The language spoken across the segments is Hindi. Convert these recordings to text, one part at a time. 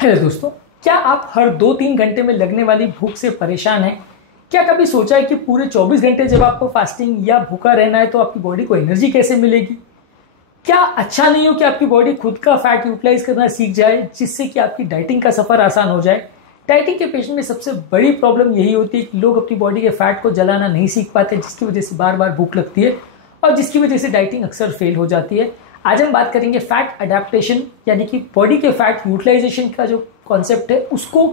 हेलो दोस्तों, क्या आप हर 2-3 घंटे में लगने वाली भूख से परेशान हैं? क्या कभी सोचा है कि पूरे 24 घंटे जब आपको फास्टिंग या भूखा रहना है तो आपकी बॉडी को एनर्जी कैसे मिलेगी? क्या अच्छा नहीं हो कि आपकी बॉडी खुद का फैट यूटिलाइज करना सीख जाए जिससे कि आपकी डाइटिंग का सफर आसान हो जाए? डाइटिंग के पेशेंट में सबसे बड़ी प्रॉब्लम यही होती है कि लोग अपनी बॉडी के फैट को जलाना नहीं सीख पाते, जिसकी वजह से बार बार भूख लगती है और जिसकी वजह से डाइटिंग अक्सर फेल हो जाती है। आज हम बात करेंगे फैट अडेप्टेशन, यानी कि बॉडी के फैट यूटिलाइजेशन का जो कॉन्सेप्ट है उसको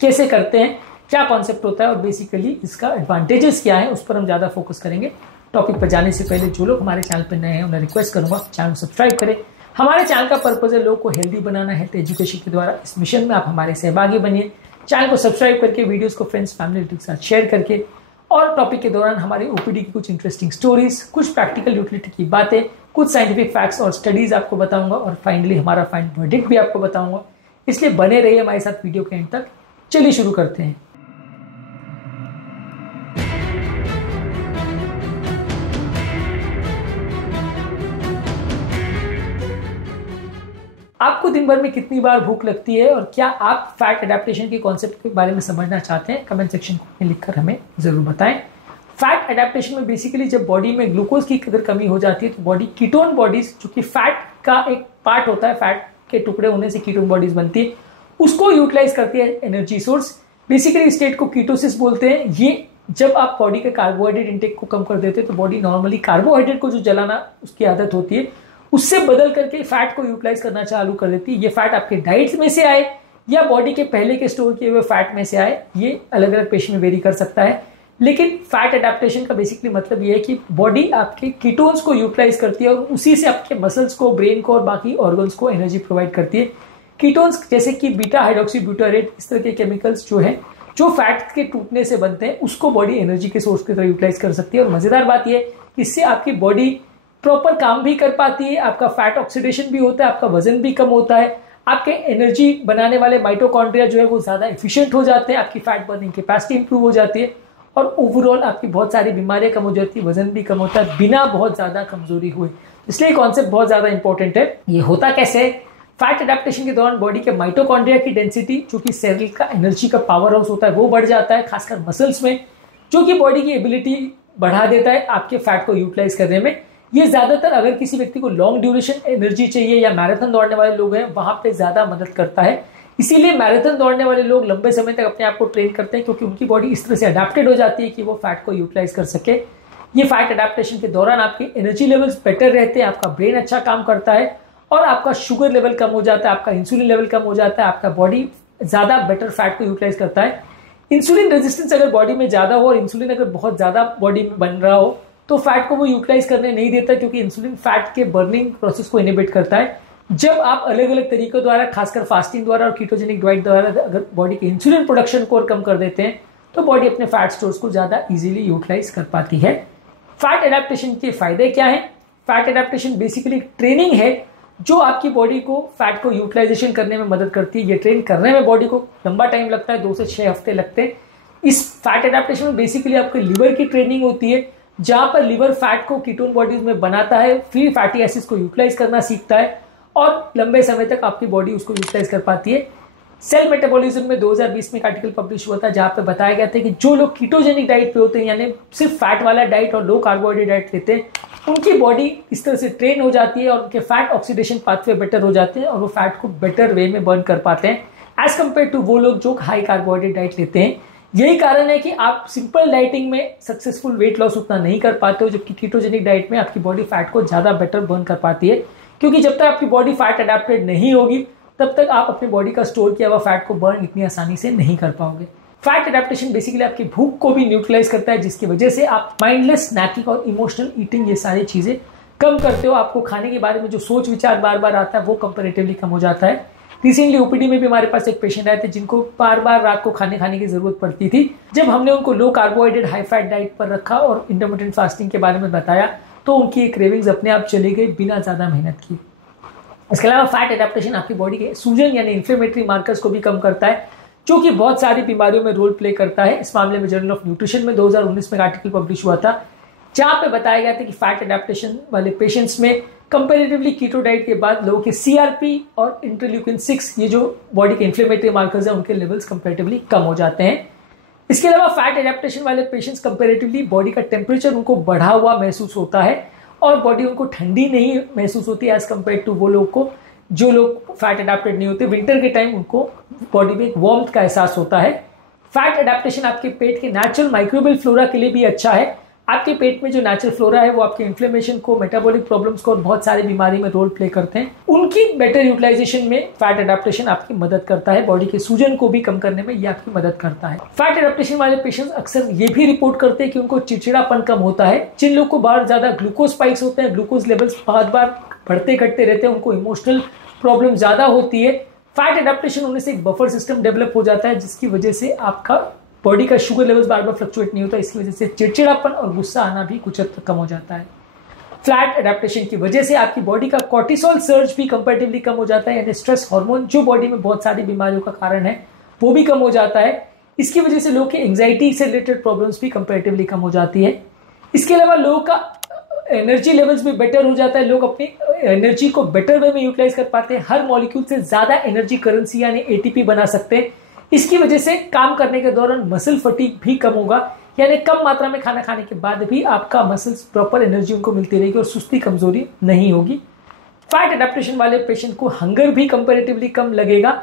कैसे करते हैं, क्या कॉन्सेप्ट होता है और बेसिकली इसका एडवांटेजेस क्या है, उस पर हम ज़्यादा फोकस करेंगे। टॉपिक पर जाने से पहले जो लोग हमारे चैनल पर नए हैं उन्हें रिक्वेस्ट करूंगा चैनल सब्सक्राइब करें। हमारे चैनल का पर्पज है लोगों को हेल्दी बनाना, हेल्थ एजुकेशन के द्वारा। इस मिशन में आप हमारे सहभागी बनिए। चैनल को सब्सक्राइब करके, वीडियोस को फ्रेंड्स फैमिली के साथ शेयर करके, और टॉपिक के दौरान हमारी ओपीडी की कुछ इंटरेस्टिंग स्टोरीज, कुछ प्रैक्टिकल यूटिलिटी की बातें, कुछ साइंटिफिक फैक्ट्स और स्टडीज आपको बताऊंगा और फाइनली हमारा फाइनल वर्डिक्ट भी आपको बताऊंगा। इसलिए बने रहिए हमारे साथ वीडियो के एंड तक। चलिए शुरू करते हैं। आपको दिन भर में कितनी बार भूख लगती है और क्या आप फैट अडेप्टेशन के कॉन्सेप्ट के बारे में समझना चाहते हैं? कमेंट सेक्शन में लिखकर हमें जरूर बताएं। फैट अडेप्टेशन में बेसिकली जब बॉडी में ग्लूकोज की अगर कमी हो जाती है तो बॉडी कीटोन बॉडीज, जो कि फैट का एक पार्ट होता है, फैट के टुकड़े होने से कीटोन बॉडीज बनती है, उसको यूटिलाइज करती है एनर्जी सोर्स। बेसिकली स्टेट को कीटोसिस बोलते हैं। ये जब आप बॉडी के कार्बोहाइड्रेट इंटेक को कम कर देते हैं तो बॉडी नॉर्मली कार्बोहाइड्रेट को जो जलाना उसकी आदत होती है उससे बदल करके फैट को यूटिलाइज करना चालू कर देती है। ये फैट आपके डाइट में से आए या बॉडी के पहले के स्टोर किए हुए फैट में से आए, ये अलग अलग पेशेंट में वेरी कर सकता है। लेकिन फैट अडेप्टेशन का बेसिकली मतलब ये है कि बॉडी आपके कीटोन्स को यूटिलाइज करती है और उसी से आपके मसल्स को, ब्रेन को और बाकी ऑर्गन्स को एनर्जी प्रोवाइड करती है। कीटोन्स जैसे कि बीटा हाइड्रोक्सी ब्यूटारेट, इस तरह के केमिकल्स जो है जो फैट के टूटने से बनते हैं, उसको बॉडी एनर्जी के सोर्स की तरह यूटिलाइज कर सकती है। और मजेदार बात यह है इससे आपकी बॉडी प्रॉपर काम भी कर पाती है, आपका फैट ऑक्सीडेशन भी होता है, आपका वजन भी कम होता है, आपके एनर्जी बनाने वाले माइटोकॉन्ड्रिया जो है वो ज्यादा एफिशिएंट हो जाते हैं, आपकी फैट बर्निंग कैपेसिटी इंप्रूव हो जाती है और ओवरऑल आपकी बहुत सारी बीमारियां कम हो जाती है, वजन भी कम होता है बिना बहुत ज्यादा कमजोरी हुए। इसलिए कॉन्सेप्ट बहुत ज्यादा इंपॉर्टेंट है। ये होता कैसे है? फैट अडेप्टेशन के दौरान बॉडी के माइटोकॉन्ड्रिया की डेंसिटी, जो कि सेल का एनर्जी का पावर हाउस होता है, वो बढ़ जाता है, खासकर मसल्स में, जो कि बॉडी की एबिलिटी बढ़ा देता है आपके फैट को यूटिलाइज करने में। ये ज्यादातर अगर किसी व्यक्ति को लॉन्ग ड्यूरेशन एनर्जी चाहिए या मैराथन दौड़ने वाले लोग हैं वहां पे ज्यादा मदद करता है। इसीलिए मैराथन दौड़ने वाले लोग लंबे समय तक अपने आप को ट्रेन करते हैं, क्योंकि उनकी बॉडी इस तरह से अडेप्टेड हो जाती है कि वो फैट को यूटिलाइज कर सके। ये फैट अडेप्टेशन के दौरान आपके एनर्जी लेवल्स बेटर रहते हैं, आपका ब्रेन अच्छा काम करता है और आपका शुगर लेवल कम हो जाता है, आपका इंसुलिन लेवल कम हो जाता है, आपका बॉडी ज्यादा बेटर फैट को यूटिलाइज करता है। इंसुलिन रेजिस्टेंस अगर बॉडी में ज्यादा हो और इंसुलिन अगर बहुत ज्यादा बॉडी में बन रहा हो तो फैट को वो यूटिलाइज करने नहीं देता, क्योंकि इंसुलिन फैट के बर्निंग प्रोसेस को इनहिबिट करता है। जब आप अलग अलग तरीकों द्वारा, खासकर फास्टिंग द्वारा और कीटोजेनिक डाइट द्वारा, अगर बॉडी के इंसुलिन प्रोडक्शन को कम कर देते हैं तो बॉडी अपने फैट स्टोर्स को ज्यादा इजीली यूटिलाइज कर पाती है। फैट अडेप्टेशन के फायदे क्या हैं? फैट अडेप्टेशन बेसिकली ट्रेनिंग है जो आपकी बॉडी को फैट को यूटिलाइजेशन करने में मदद करती है। ये ट्रेन करने में बॉडी को लंबा टाइम लगता है, 2 से 6 हफ्ते लगते हैं। इस फैट अडेप्टेशन में बेसिकली आपके लिवर की ट्रेनिंग होती है, जहां पर लिवर फैट को कीटोन बॉडीज में बनाता है, फ्री फैटी एसिड्स को यूटिलाइज करना सीखता है और लंबे समय तक आपकी बॉडी उसको यूटिलाइज कर पाती है। सेल मेटाबॉलिज्म में 2020 में एक आर्टिकल पब्लिश हुआ था जहां पे बताया गया था कि जो लोग कीटोजेनिक डाइट पे होते हैं, यानी सिर्फ फैट वाला डाइट और लो कार्बोहाइड्रेट डाइट लेते हैं, उनकी बॉडी इस तरह से ट्रेन हो जाती है और उनके फैट ऑक्सीडेशन पाथवे बेटर हो जाते हैं और वो फैट को बेटर वे में बर्न कर पाते हैं एज कम्पेयर टू वो लोग जो हाई कार्बोहाइड्रेट डाइट लेते हैं। यही कारण है कि आप सिंपल डाइटिंग में सक्सेसफुल वेट लॉस उतना नहीं कर पाते हो, जबकि कीटोजेनिक डाइट में आपकी बॉडी फैट को ज्यादा बेटर बर्न कर पाती है, क्योंकि जब तक आपकी बॉडी फैट अडेप्टेड नहीं होगी तब तक आप अपनी बॉडी का स्टोर किया हुआ फैट को बर्न इतनी आसानी से नहीं कर पाओगे। फैट अडेप्टेशन बेसिकली आपकी भूख को भी न्यूट्रलाइज करता है, जिसकी वजह से आप माइंडलेस स्नैकिंग और इमोशनल ईटिंग, ये सारी चीजें कम करते हो। आपको खाने के बारे में जो सोच विचार बार बार आता है वो कंपेरेटिवली कम हो जाता है। रिसेंटली ओपीडी में भी हमारे पास एक पेशेंट आए थे जिनको बार बार रात को खाने की जरूरत पड़ती थी। जब हमने उनको लो कार्बोहाइड्रेट हाई फैट डाइट पर रखा और इंटरमिटेंट फास्टिंग के बारे में बताया तो उनकी क्रेविंग्स अपने आप चली गई बिना ज्यादा मेहनत की। इसके अलावा फैट एडेप्टेशन आपकी बॉडी के सूजन यानी इन्फ्लेमेटरी मार्कर्स को भी कम करता है, जो कि बहुत सारी बीमारियों में रोल प्ले करता है। इस मामले में जर्नल ऑफ न्यूट्रिशन में 2019 में एक आर्टिकल पब्लिश हुआ था जहां पे बताया गया था कि फैट एडेप्टेशन वाले पेशेंट्स में कंपैरेटिवली कीटो डाइट के बाद लोगों के सीआरपी और इंटरल्यूकिन 6 ये जो बॉडी के इन्फ्लेमेटरी मार्कर्स हैं उनके लेवल्स कंपैरेटिवली कम हो जाते हैं। इसके अलावा फैट एडेप्टेशन वाले पेशेंट्स कंपैरेटिवली बॉडी का टेम्परेचर उनको बढ़ा हुआ महसूस होता है और बॉडी उनको ठंडी नहीं महसूस होती एज कम्पेयर टू वो लोग को जो लोग फैट एडेप्टेड नहीं होते। विंटर के टाइम उनको बॉडी में एक वार्मथ का एहसास होता है। फैट एडेप्टेशन आपके पेट के नेचुरल माइक्रोबियल फ्लोरा के लिए भी अच्छा है। आपके पेट में जो नेचुरल फ्लोरा है वो आपके इन्फ्लेमेशन को, मेटाबॉलिक प्रॉब्लम्स को और बहुत सारी बीमारी में रोल प्ले करते हैं। उनकी बेटर यूटिलाइजेशन में फैट एडेप्टेशन आपकी मदद करता है। बॉडी के सूजन को भी कम करने में ये आपकी मदद करता है। फैट एडेप्टेशन वाले पेशेंट्स अक्सर ये भी रिपोर्ट करते हैं कि उनको चिड़चिड़ापन कम होता है। जिन लोग को बार ज्यादा ग्लूकोज स्पाइक्स होते हैं, ग्लूकोज लेवल्स बार बार बढ़ते घटते रहते हैं, उनको इमोशनल प्रॉब्लम ज्यादा होती है। फैट एडेप्टेशन होने से एक बफर सिस्टम डेवलप हो जाता है जिसकी वजह से आपका बॉडी का शुगर लेवल्स बार बार फ्लक्चुएट नहीं होता। इसकी वजह से चिड़चिड़ापन और गुस्सा आना भी कुछ हद तक कम हो जाता है। फ्लैट एडेप्टेशन की वजह से आपकी बॉडी का कॉर्टिसोल सर्ज भी कंपैरेटिवली कम हो जाता है, यानी स्ट्रेस हार्मोन जो बॉडी में बहुत सारी बीमारियों का कारण है वो भी कम हो जाता है। इसकी वजह से लोगों के एंजाइटी से रिलेटेड प्रॉब्लम्स भी कंपैरेटिवली कम हो जाती है। इसके अलावा लोगों का एनर्जी लेवल्स भी बेटर हो जाता है। लोग अपनी एनर्जी को बेटर वे में यूटिलाइज कर पाते हैं। हर मॉलिक्यूल से ज्यादा एनर्जी करेंसी यानी एटीपी बना सकते हैं। इसकी वजह से काम करने के दौरान मसल फटीग भी कम होगा, यानी कम मात्रा में खाना खाने के बाद भी आपका मसल्स प्रॉपर एनर्जी उनको मिलती रहेगी और सुस्ती कमजोरी नहीं होगी। फैट एडेप्टेशन वाले पेशेंट को हंगर भी कंपैरेटिवली कम लगेगा।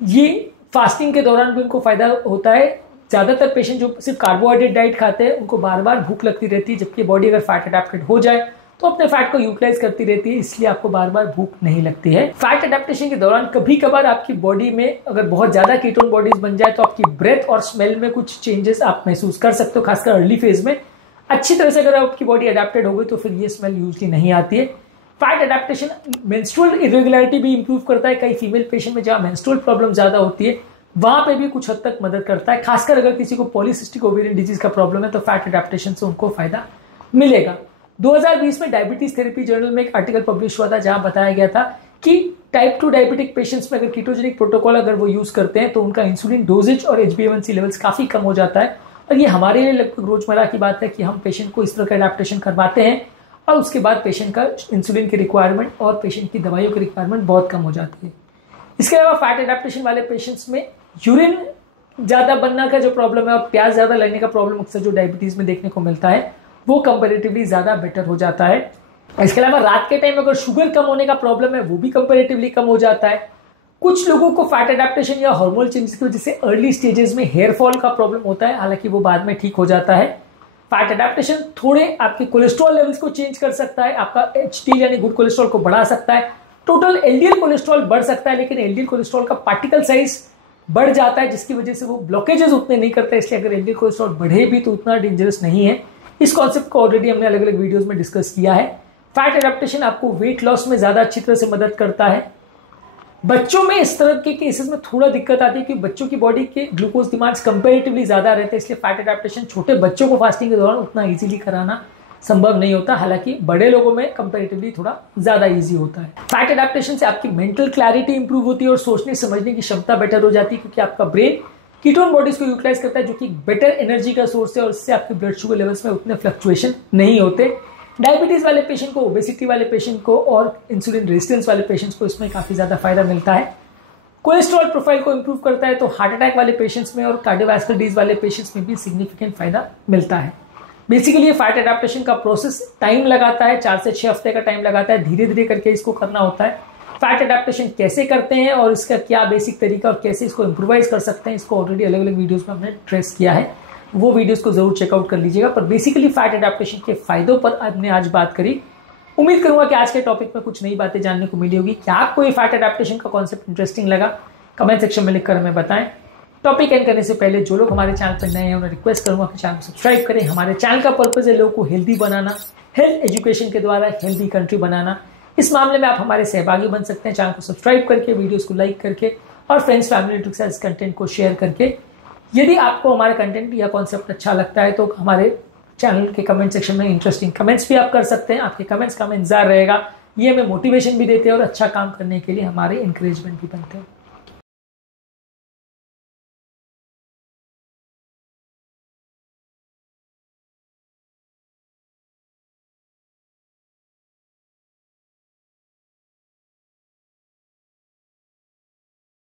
ये फास्टिंग के दौरान भी उनको फायदा होता है। ज्यादातर पेशेंट जो सिर्फ कार्बोहाइड्रेट डाइट खाते हैं उनको बार बार भूख लगती रहती है, जबकि बॉडी अगर फैट एडेप्टेड हो जाए तो अपने फैट को यूटिलाइज करती रहती है, इसलिए आपको बार बार भूख नहीं लगती है। फैट एडेप्टेशन के दौरान कभी कभार आपकी बॉडी में अगर बहुत ज्यादा कीटोन बॉडीज बन जाए तो आपकी ब्रेथ और स्मेल में कुछ चेंजेस आप महसूस कर सकते हो, खासकर अर्ली फेज में। अच्छी तरह से अगर आपकी बॉडी एडेप्टेड हो गई तो फिर ये स्मेल यूजली नहीं आती है। फैट एडेप्टेशन मेंस्ट्रुअल इरेगुलरिटी भी इंप्रूव करता है। कई फीमेल पेशेंट में जहां मेंस्ट्रुअल प्रॉब्लम ज्यादा होती है वहां पे भी कुछ हद तक मदद करता है। खासकर अगर किसी को पॉलीसिस्टिक ओवेरियन डिजीज का प्रॉब्लम है तो फैट एडेप्टेशन से उनको फायदा मिलेगा। 2020 में डायबिटीज थेरेपी जर्नल में एक आर्टिकल पब्लिश हुआ था जहां बताया गया था कि टाइप 2 डायबिटिक पेशेंट्स में अगर कीटोजेनिक प्रोटोकॉल अगर वो यूज करते हैं तो उनका इंसुलिन डोजेज और HbA1c लेवल्स काफी कम हो जाता है। और ये हमारे लिए लगभग रोजमर्रा की बात है कि हम पेशेंट को इस तरह का एडेप्टेशन करवाते हैं और उसके बाद पेशेंट का इंसुलिन की रिक्वायरमेंट और पेशेंट की दवाइयों की रिक्वायरमेंट बहुत कम हो जाती है। इसके अलावा फैट एडेप्टेशन वाले पेशेंट्स में यूरिन ज्यादा बनना का जो प्रॉब्लम है और प्यास ज्यादा लगने का प्रॉब्लम अक्सर जो डायबिटीज में देखने को मिलता है वो कंपैरेटिवली ज्यादा बेटर हो जाता है। इसके अलावा रात के टाइम अगर शुगर कम होने का प्रॉब्लम है वो भी कंपैरेटिवली कम हो जाता है। कुछ लोगों को फैट एडेप्टेशन या हार्मोनल चेंजेस की वजह से अर्ली स्टेजेस में हेयर फॉल का प्रॉब्लम होता है, हालांकि वो बाद में ठीक हो जाता है। फैट एडेप्टेशन थोड़े आपके कोलेस्ट्रॉल लेवल्स को चेंज कर सकता है, आपका HDL यानी गुड कोलेस्ट्रॉल को बढ़ा सकता है। टोटल LDL कोलेस्ट्रॉल बढ़ सकता है, लेकिन LDL कोलेस्ट्रॉल का पार्टिकल साइज बढ़ जाता है जिसकी वजह से वो ब्लॉकेजेस उतने नहीं करता है। इसलिए अगर LDL कोलेस्ट्रॉल बढ़े भी तो उतना डेंजरस नहीं है। इस कॉन्सेप्ट को ऑलरेडी हमने अलग अलग वीडियोस में डिस्कस किया है। फैट एडेप्टेशन आपको वेट लॉस में ज्यादा अच्छी तरह से मदद करता है। बच्चों में इस तरह के केसेस में थोड़ा दिक्कत आती है कि बच्चों की बॉडी के ग्लूकोज डिमांड्स कंपैरेटिवली ज्यादा रहते हैं, इसलिए फैट एडेप्टेशन छोटे बच्चों को फास्टिंग के दौरान उतना इजीली कराना संभव नहीं होता, हालांकि बड़े लोगों में कंपैरेटिवली थोड़ा ज्यादा इजी होता है। फैट एडेप्टेशन से आपकी मेंटल क्लैरिटी इंप्रूव होती है और सोचने समझने की क्षमता बेटर हो जाती है, क्योंकि आपका ब्रेन कीटोन बॉडीज को यूटिलाइज करता है जो कि बेटर एनर्जी का सोर्स है और इससे आपके ब्लड शुगर लेवल्स में उतने फ्लक्चुएशन नहीं होते। डायबिटीज वाले पेशेंट को, ओबेसिटी वाले पेशेंट को और इंसुलिन रेजिस्टेंस वाले पेशेंट्स को इसमें काफी ज्यादा फायदा मिलता है। कोलेस्ट्रॉल प्रोफाइल को इंप्रूव करता है तो हार्ट अटैक वाले पेशेंट्स में और कार्डियोवैस्कुलर डिजीज वाले पेशेंट्स में भी सिग्निफिकेंट फायदा मिलता है। बेसिकली ये फैट एडेप्टेशन का प्रोसेस टाइम लगाता है, 4 से 6 हफ्ते का टाइम लगाता है, धीरे धीरे करके इसको करना होता है। फैट एडेप्टेशन कैसे करते हैं और इसका क्या बेसिक तरीका और कैसे इसको इम्प्रोवाइज कर सकते हैं, इसको ऑलरेडी अलग अलग वीडियोस में हमने ट्रेस किया है, वो वीडियोस को जरूर चेकआउट कर लीजिएगा। पर बेसिकली फैट एडेप्टेशन के फायदों पर हमने आज बात करी। उम्मीद करूंगा कि आज के टॉपिक में कुछ नई बातें जानने को मिली होगी। क्या आपको ये फैट एडेप्टेशन का कॉन्सेप्ट इंटरेस्टिंग लगा? कमेंट सेक्शन में लिखकर हमें बताएं। टॉपिक एंड करने से पहले जो लोग हमारे चैनल पर नए हैं उन्हें रिक्वेस्ट करूंगा कि चैनल को सब्सक्राइब करें। हमारे चैनल का पर्पज है लोगों को हेल्दी बनाना, हेल्थ एजुकेशन के द्वारा हेल्दी कंट्री बनाना। इस मामले में आप हमारे सहभागी बन सकते हैं चैनल को सब्सक्राइब करके, वीडियोस को लाइक करके और फ्रेंड्स फैमिली के साथ इस कंटेंट को शेयर करके। यदि आपको हमारा कंटेंट या कॉन्सेप्ट अच्छा लगता है तो हमारे चैनल के कमेंट सेक्शन में इंटरेस्टिंग कमेंट्स भी आप कर सकते हैं। आपके कमेंट्स का हमें इंतजार रहेगा, ये हमें मोटिवेशन भी देते हैं और अच्छा काम करने के लिए हमारे इंकरेजमेंट भी बनते हैं।